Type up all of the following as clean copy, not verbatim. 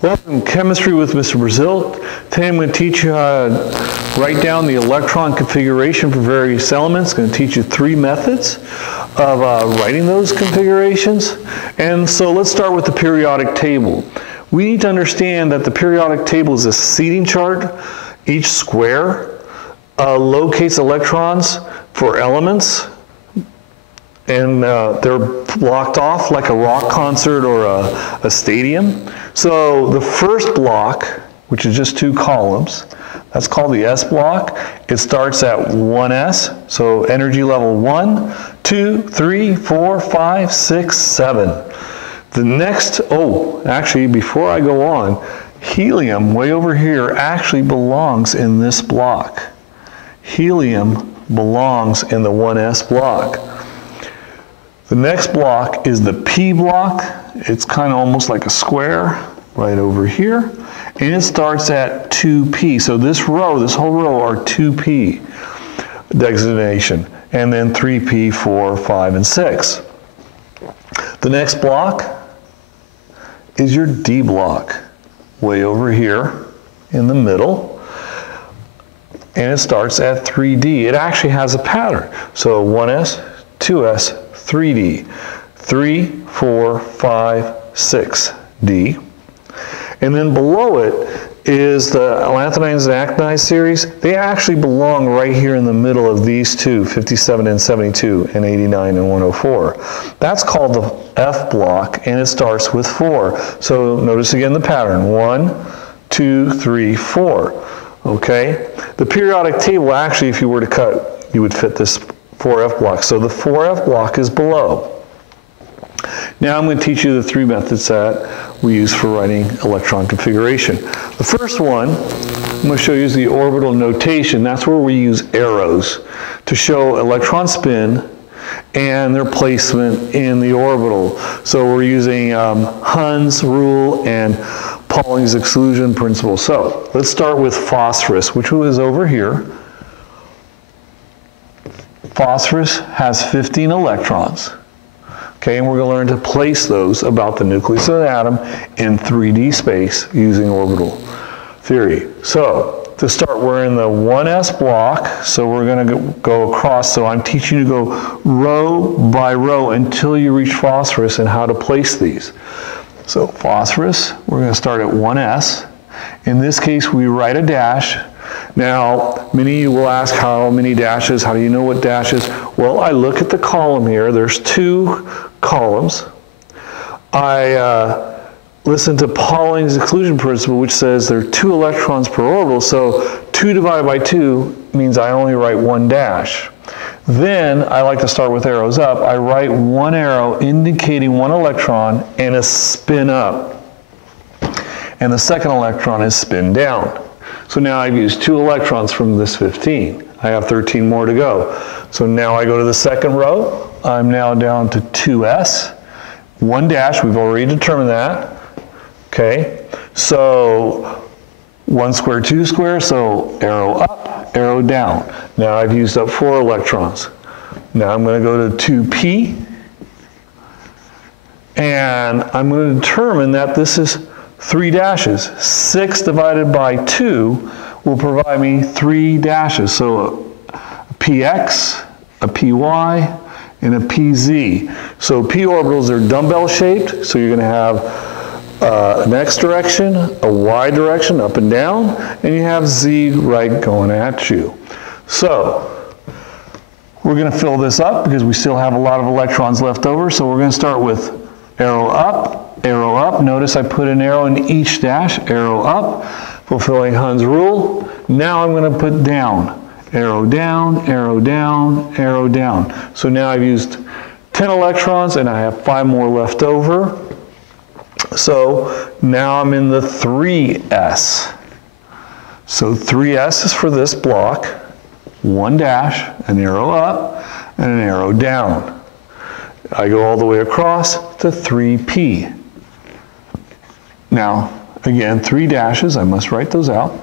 Welcome to Chemistry with Mr. Brazil. Today I'm going to teach you how to write down the electron configuration for various elements. I'm going to teach you 3 methods of writing those configurations. And so let's start with the periodic table. We need to understand that the periodic table is a seating chart. Each square locates electrons for elements, and they're blocked off like a rock concert or a stadium. So the first block, which is just 2 columns, that's called the S block. It starts at 1s, so energy level 1, 2, 3, 4, 5, 6, 7. The next, actually before I go on, helium way over here actually belongs in this block. Helium belongs in the 1s block. The next block is the P block. It's kind of almost like a square right over here. And it starts at 2p. So this whole row are 2p designation. And then 3p, 4, 5, and 6. The next block is your D block, way over here in the middle. And it starts at 3d. It actually has a pattern. So 1s, 2s, 3d, 3, 4, 5, 6d. And then below it is the lanthanide and actinide series. They actually belong right here in the middle of these two, 57 and 72, and 89 and 104. That's called the F block, and it starts with 4. So notice again the pattern, 1, 2, 3, 4. Okay? The periodic table, actually, if you were to cut, you would fit this 4F block. So the 4F block is below. Now I'm going to teach you the 3 methods that we use for writing electron configuration. The first one I'm going to show you is the orbital notation. That's where we use arrows to show electron spin and their placement in the orbital. So we're using Hund's rule and Pauling's exclusion principle. So let's start with phosphorus, which was over here. Phosphorus has 15 electrons. Okay, and we're going to learn to place those about the nucleus of the atom in 3D space using orbital theory. So to start, we're in the 1s block, so we're going to go across. So I'm teaching you to go row by row until you reach phosphorus and how to place these. So phosphorus, we're going to start at 1s. In this case, we write a dash. Now, many of you will ask how many dashes, how do you know what dashes? Well, I look at the column here. There's 2 columns. I listen to Pauling's exclusion principle, which says there are 2 electrons per orbital, so 2 divided by 2 means I only write 1 dash. Then, I like to start with arrows up. I write 1 arrow indicating 1 electron and a spin up. And the second electron is spin down. So now I've used 2 electrons from this 15. I have 13 more to go. So now I go to the second row. I'm now down to 2s. 1 dash, we've already determined that. Okay, so 1 square, 2 square, so arrow up, arrow down. Now I've used up 4 electrons. Now I'm going to go to 2p. And I'm going to determine that this is 3 dashes. 6 divided by 2 will provide me 3 dashes. So a px, a py, and a pz. So p orbitals are dumbbell shaped, so you're going to have an x direction, a y direction, up and down, and you have z right going at you. So we're going to fill this up because we still have a lot of electrons left over. So we're going to start with arrow up, arrow up. Notice I put an arrow in each dash, arrow up, fulfilling Hund's rule. Now I'm going to put down, arrow down, arrow down, arrow down. So now I've used 10 electrons and I have 5 more left over. So now I'm in the 3s. So 3s is for this block, 1 dash, an arrow up, and an arrow down. I go all the way across to 3p. Now, again, 3 dashes, I must write those out.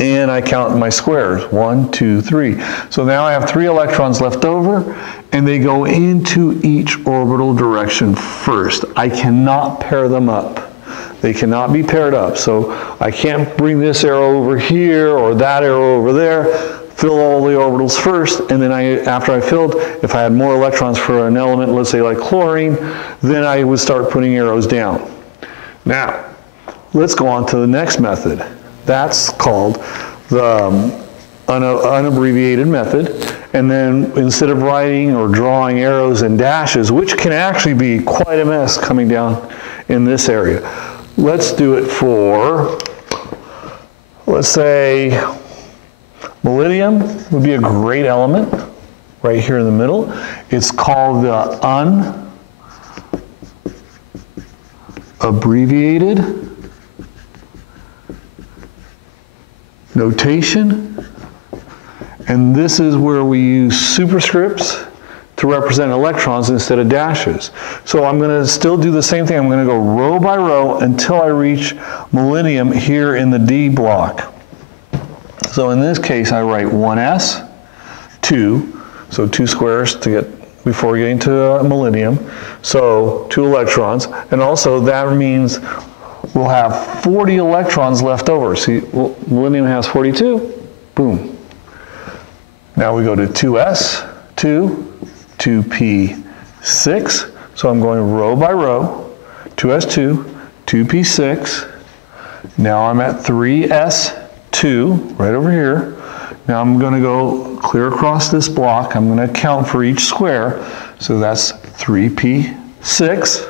And I count my squares, 1, 2, 3. So now I have 3 electrons left over, and they go into each orbital direction first. I cannot pair them up. They cannot be paired up. So I can't bring this arrow over here or that arrow over there, fill all the orbitals first, and then after I filled, if I had more electrons for an element, let's say like chlorine, then I would start putting arrows down. Now, let's go on to the next method. That's called the unabbreviated method. And then instead of writing or drawing arrows and dashes, which can actually be quite a mess coming down in this area, let's do it for, let's say, molybdenum would be a great element right here in the middle. It's called the unabbreviated notation. And this is where we use superscripts to represent electrons instead of dashes. So I'm going to still do the same thing. I'm going to go row by row until I reach molybdenum here in the D block. So in this case, I write 1s, 2, so 2 squares to get before getting to molybdenum. So 2 electrons, and also that means we'll have 40 electrons left over. See, molybdenum has 42. Boom. Now we go to 2s, 2, 2p6. So I'm going row by row. 2s2, 2p6. Now I'm at 3s2, right over here. Now I'm going to go clear across this block. I'm going to count for each square. So that's 3p6.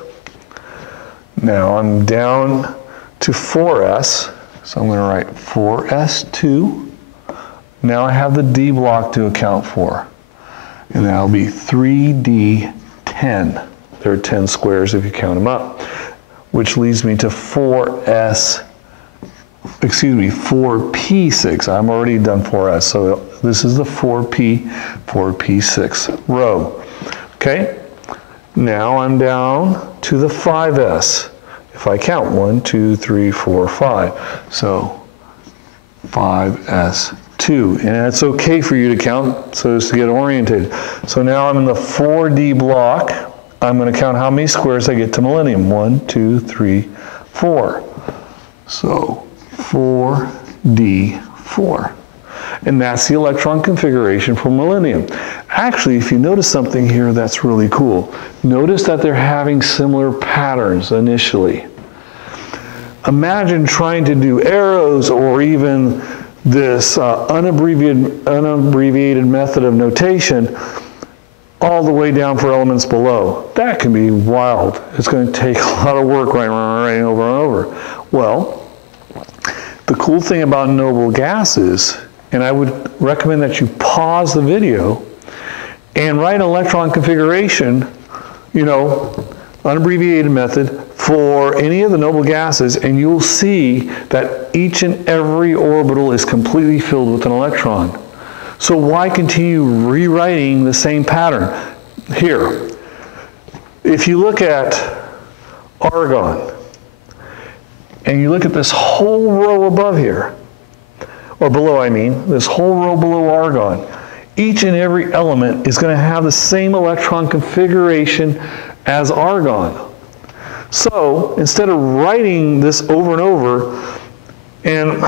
Now I'm down to 4s. So I'm going to write 4s2. Now I have the D block to account for. And that'll be 3d10. There are 10 squares if you count them up. Which leads me to 4p6. I'm already done 4s, so this is the 4p6 row. Okay, now I'm down to the 5s. If I count 1, 2, 3, 4, 5. So 5s2, and it's okay for you to count so as to get oriented. So now I'm in the 4d block. I'm going to count how many squares I get to molybdenum. 1, 2, 3, 4. So 4d4. And that's the electron configuration for molybdenum. Actually, if you notice something here that's really cool, notice that they're having similar patterns initially. Imagine trying to do arrows or even this unabbreviated method of notation all the way down for elements below. That can be wild. It's going to take a lot of work writing over and over. Well, the cool thing about noble gases, and I would recommend that you pause the video and write an electron configuration, unabbreviated method for any of the noble gases, and you'll see that each and every orbital is completely filled with an electron. So why continue rewriting the same pattern? Here, if you look at argon, and you look at this whole row above here, or below I mean, this whole row below argon, each and every element is going to have the same electron configuration as argon. So instead of writing this over and over, and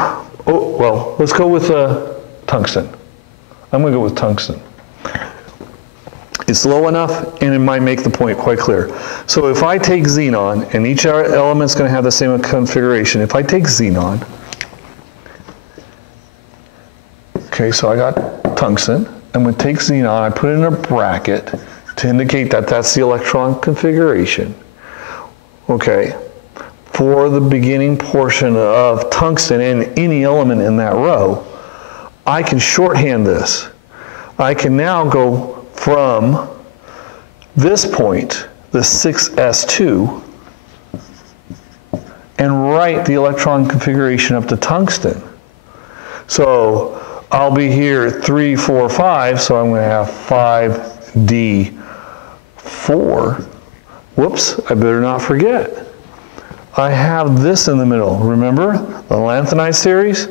let's go with tungsten. I'm going to go with tungsten. It's low enough, and it might make the point quite clear. So if I take xenon, and each element's going to have the same configuration. If I take xenon, okay, so I got tungsten. I'm going to take xenon, I put it in a bracket to indicate that that's the electron configuration. Okay, for the beginning portion of tungsten and any element in that row, I can shorthand this. I can now go from this point, the 6s2, and write the electron configuration up to tungsten. So I'll be here at 3, 4, 5, so I'm going to have 5d4. Whoops, I better not forget. I have this in the middle. Remember the lanthanide series?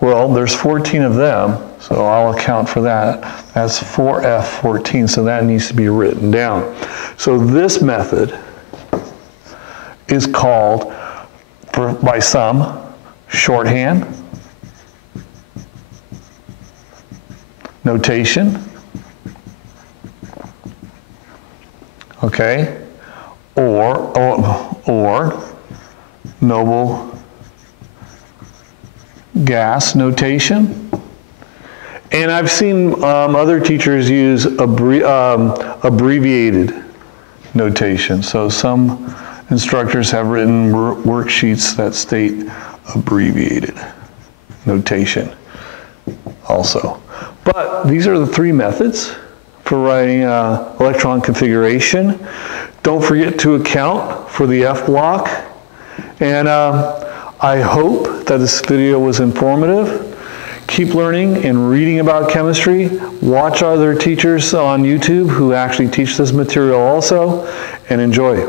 Well, there's 14 of them, so I'll account for that. That's 4f14, so that needs to be written down. So this method is called by some, shorthand, notation, okay, or noble gas notation. And I've seen other teachers use abbreviated notation. So some instructors have written worksheets that state abbreviated notation also. But these are the three methods for writing electron configuration. Don't forget to account for the F block. And I hope that this video was informative. Keep learning and reading about chemistry. Watch other teachers on YouTube who actually teach this material also, and enjoy.